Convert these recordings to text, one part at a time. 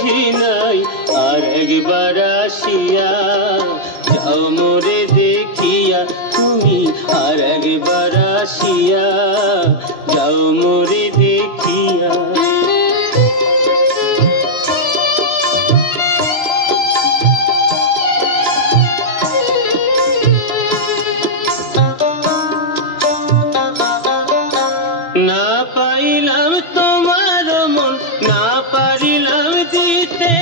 বুঝি নাই আর একবার আসিয়া যাও মোরে দেখিয়া তুমি আর একবার আসিয়া যাও মোরে দেখিয়া না পাইলাম তোমার মন না পারিলাম দিতে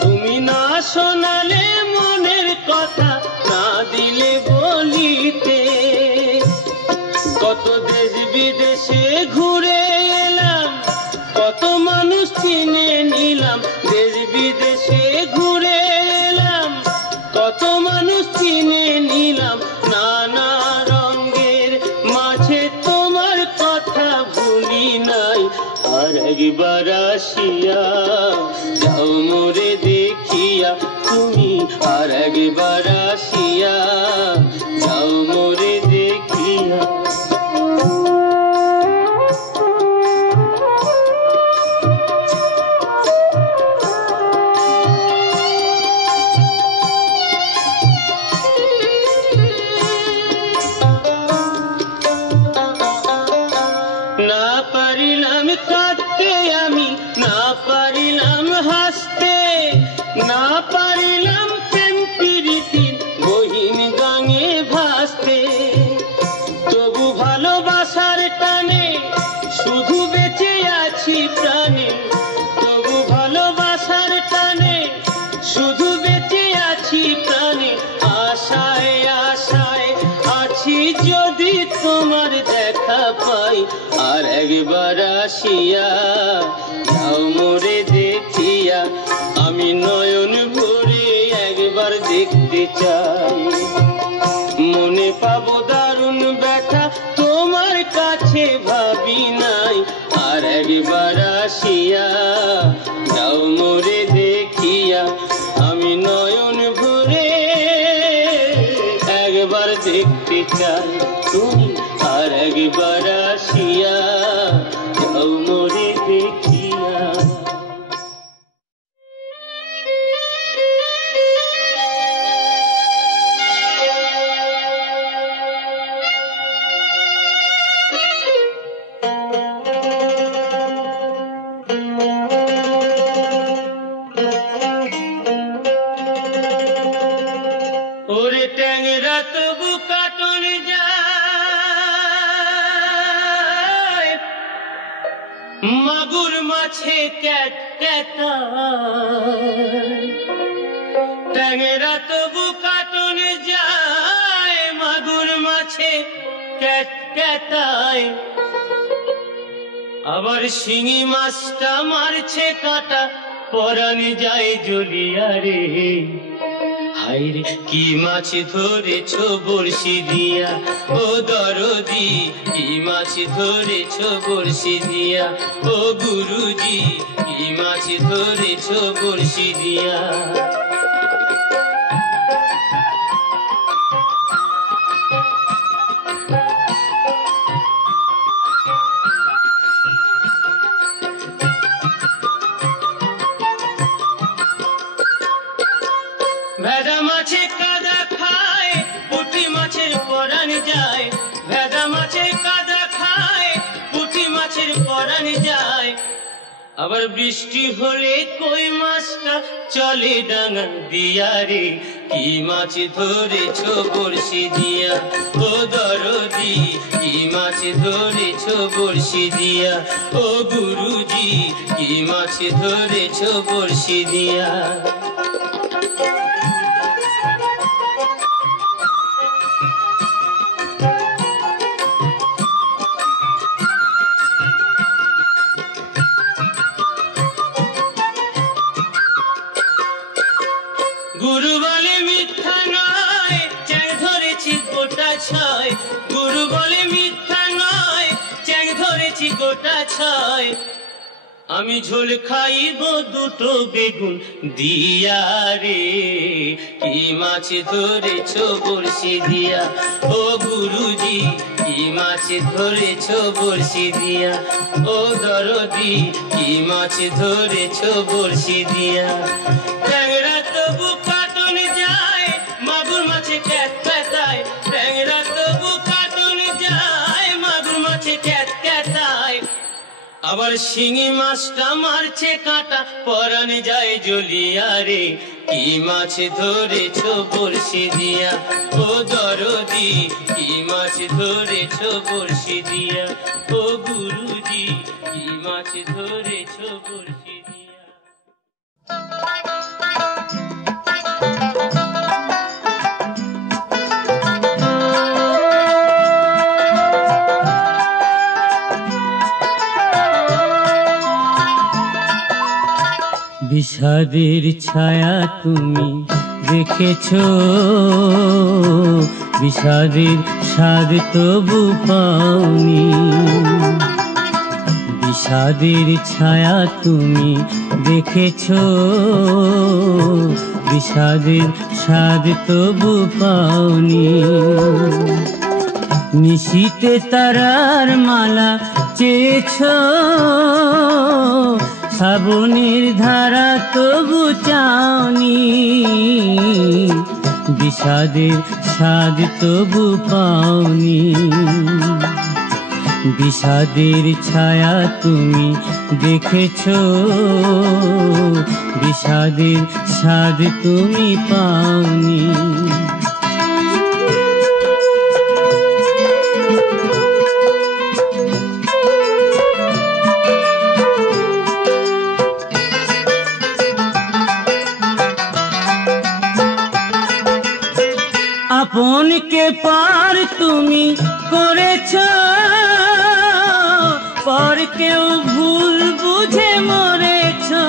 তুমি না শোনালে মনের কথা না দিলে বলিতে কত দেশ বিদেশে ঘুরে এলাম কত মানুষ চিনে নিলাম দেশ বিদেশে ঘুরে এলাম কত মানুষ চিনে নিলাম নানা রঙের মাঝে তোমার কথা ভুলি নাই আর একবার আসিয়া যাও মোরে দেখিয়া তুমি আর একবার আসিয়া যাও মোরে দেখিয়া না পারিলাম কাঁদতে আমি না পারিলাম হাসতে না পারিলাম প্রেম প্রীতির গহীন গাঙে ভাসতে তবু ভালোবাসার টানে শুধু বেঁচে আছি প্রাণে তবু ভালোবাসার টানে শুধু বেঁচে আছি প্রাণে আশায় আশায় আছি যদি তোমার দেখা পাই আর একবার আসিয়া যাও মোরে দেখিয়া আমি নয়ন ভরে একবার দেখতে চাই মনে পাবো দারুণ ব্যথা তোমার কাছে ভাবি নাই আর একবার আসিয়া যাও মোরে দেখিয়া আমি নয়ন ভরে একবার দেখতে চাই তুমি আর একবার আসিয়া যাও মোরে দেখিয়া ওরে ট্যাংরা তবু কাটন যায় মাগুর মাছে ক্যাট ক্যাটায় ট্যাংরা তবু কাটন যায় মাগুর মাছে ক্যাট ক্যাটায় আবার শিঙি মাছটা মারছে কাটা পরাণ যায় জ্বলিয়া রে হায়রে কি মাছ ধরেছো বড়শি দিয়া ও দরদি কি মাছ ধরেছো বড়শি দিয়া ও গুরুজি কি মাছ ধরেছো বড়শি দিয়া ভেদা মাছে কাদা খায় পুঁটি মাছের পরাণ যায় ভেদা মাছে কাদা খায় পুঁটি মাছের পরাণ যায় আবার বৃষ্টি হলে কই মাছটা চলে ডাঙা দিয়া রে কি মাছ ধরেছো বড়শি দিয়া ও দরদি কি মাছ ধরেছো বড়শি দিয়া ও গুরুজি কি মাছ ধরেছো বড়শি দিয়া গুরু বলে মিথ্যা নয় চ্যাং ধরেছি গোটা ছয় গুরু বলে মিথ্যা নয় চ্যাং ধরেছি গোটা ছয় আমি ঝোল খাইব দুটো বেগুন দিয়া রে, কি মাছ ধরেছ বড়শি দিয়া, ও গুরুজি কি মাছ ধরেছ বড়শি দিয়া, ও দরদি কি মাছ ধরেছ বড়শি দিয়া। ট্যাংরা তবু কাটন যায়, মাগুর মাছে ক্যাত ক্যাতায়, ট্যাংরা তবু কাটন যায়, মাগুর মাছে ক্যাত ক্যাতায়। আবার শিঙি মাছটা মারছে কাঁটা, পরাণ যায় জ্বলিয়া রে, কি মাছ ধরেছ বড়শি দিয়া, ও দরদি কি মাছ ধরেছ বড়শি দিয়া, ও গুরুজি কি মাছ ধরেছ বড়শি দিয়া। বিষাদের ছায়া তুমি দেখেছো, বিষাদের স্বাদ তবু পাওনি। বিষাদের ছায়া তুমি দেখেছো, বিষাদের স্বাদ তবু পাওনি। নিশীতে তারার মালা চেয়েছো, শ্রাবণের ধারা তবু চাওনি। বিষাদের স্বাদ তবু পাওনি। বিষাদের ছায়া তুমি দেখেছো, বিষাদের স্বাদ তুমি পাওনি। আপনকে পার তুমি করেছো, পরকেও ভুল বুঝে মরেছো।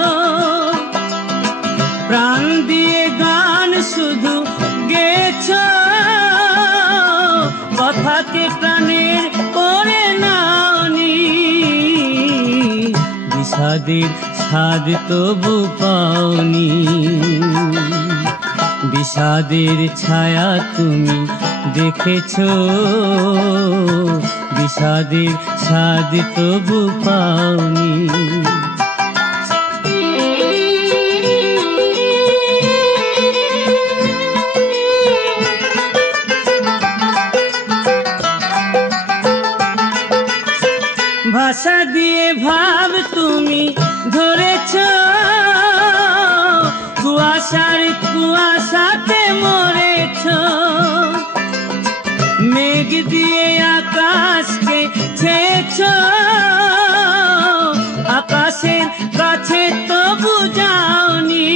প্রাণ দিয়ে গান শুধু গেছো, কথাকে প্রাণের করে নাওনি। বিষাদের স্বাদ তবু পাওনি। বিষাদের ছায়া তুমি দেখেছো, বিষাদের স্বাদ তবু পাওনি। ভাষা দিয়ে ভাব তুমি ধরেছো, কুয়াশার কুয়াশাতে মরেছো। মেঘ দিয়ে আকাশকে ছেয়েছো, আকাশের কাছে তবু যাওনি।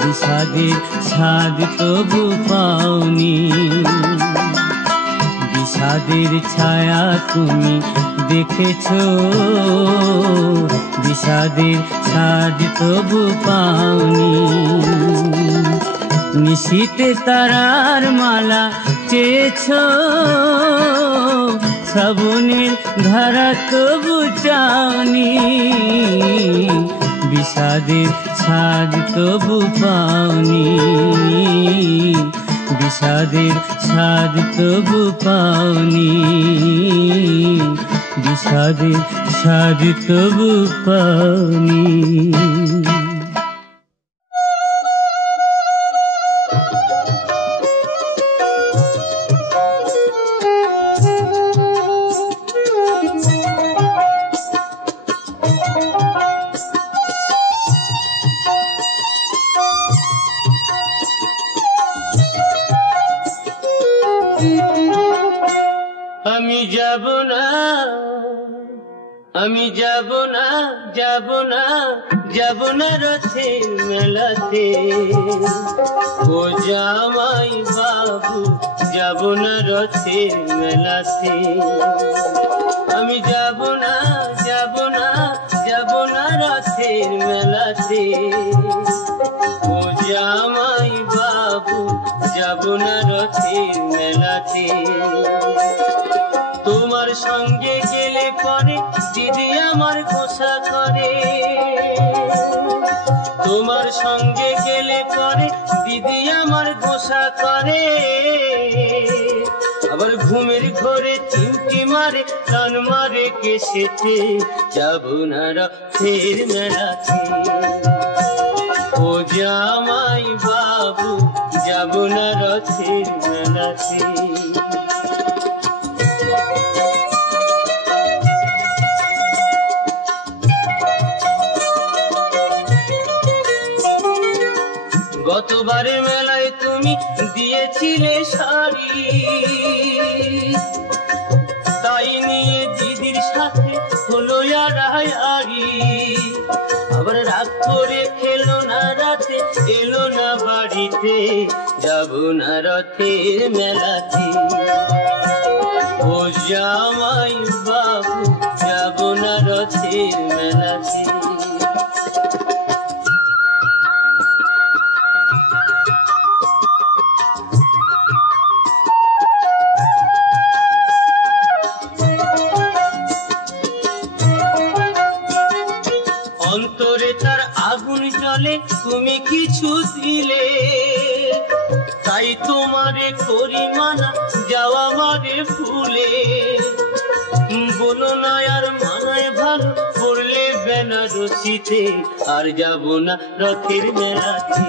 বিষাদের স্বাদ তবু পাওনি। বিষাদের ছায়া তুমি দেখেছো, বিষাদের স্বাদ তবু পাওনি। নিশীতে তারার মালা চেয়েছো, শ্রাবণের ধারা তবু চাওনি। বিষাদের স্বাদ তবু পাওনি। বিষাদের স্বাদ তবু পাওনি। বিষাদের স্বাদ তবু পাওনি। আমি যাব না, আমি যাব না, যাব না, যাব না রথের মেলাতে। ও জামাই বাবু যাব না রথের মেলাতে। আমি যাব না, যাব না, যাব না রথের মেলাতে। ও জামাই বাবু যাব না রথের মেলাতে। তোমার সঙ্গে গেলে পরে দিদি আমার ঘোষা করে, তোমার সঙ্গে গেলে পরে দিদি আমার ঘোষা করে। আবার ঘুমের ঘরে চিমটি মারে, টান মারে কেসেতে, যাব না রথের মেলাতে। ও জামাই বাবু, যাব না রথের মেলাতে। গতবারে মেলায় তুমি দিয়েছিলে শাড়ি, তাই নিয়ে দিদির সাথে হলো আড়াআড়ি। আবার রাগ করে খেলো না রাতে, এলো না বাড়িতে, যাব না রথের মেলাতে। ও জামাই বাবু, যাব না রথের মেলাতে। অন্তরে তার আগুন জ্বলে, তুমি কিছু দিলে, তাই তোমারে করি মানা, যাওয়া মারে ভুলে। বলো না আর মানায় ভালো, পড়লে বেনারসিতে, আর যাব না রথের মেলাতে।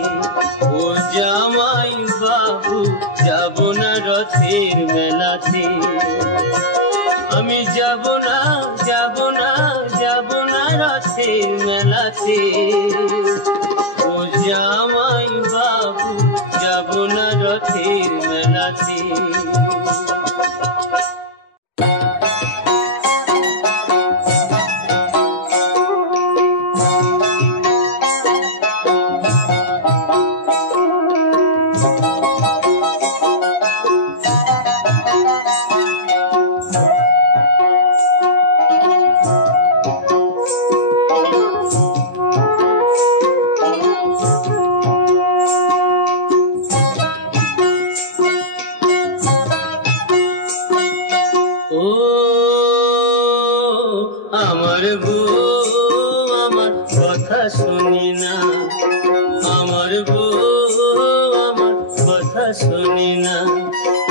ও জামাই বাবু, যাব না রথের মেলাতে। আমি যাব না, যাব না, যাব না রথের মেলাতে। ও জামাই বাবু, যাব না রথের মেলাতে। শুনি না, আমার বউ আমার কথা শুনি না।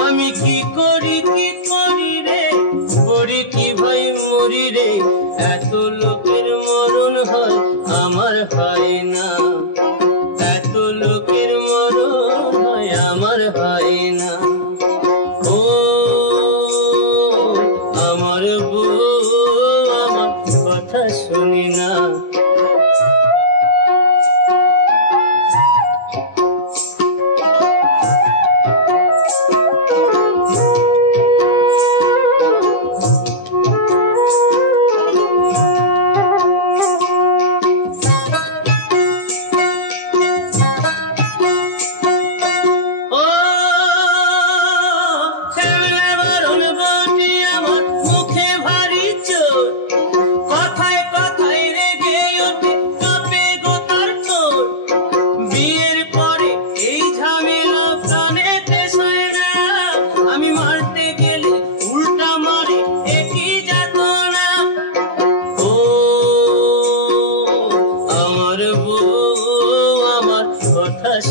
আমি কি করি রে, করি কি ভাই মরি রে। এত লোকের মরণ হয়, আমার হয় না। এত লোকের মরণ হয়, আমার হয় না। ও আমার বউ আমার কথা শুনি না।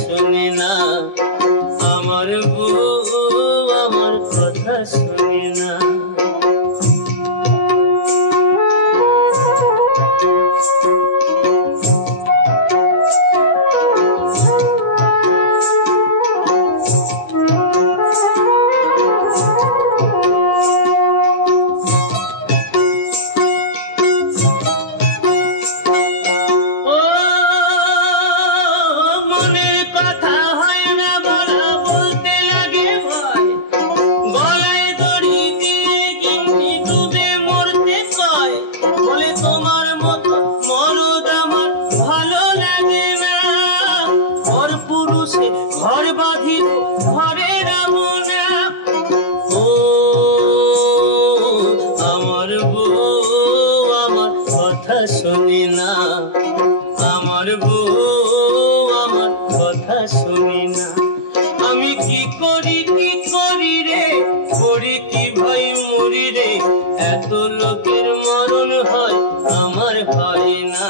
শুনে না, আমার বউ আমার কথা শুনে না। ঘর বাঁধিব ঘরে রামু না, ও আমার বউ আমার কথা শুনি না, আমার বউ আমার কথা শুনি না। আমি কি করি রে, করি কি ভাই মরি রে। লোকের মরণ হয় আমার হয় না।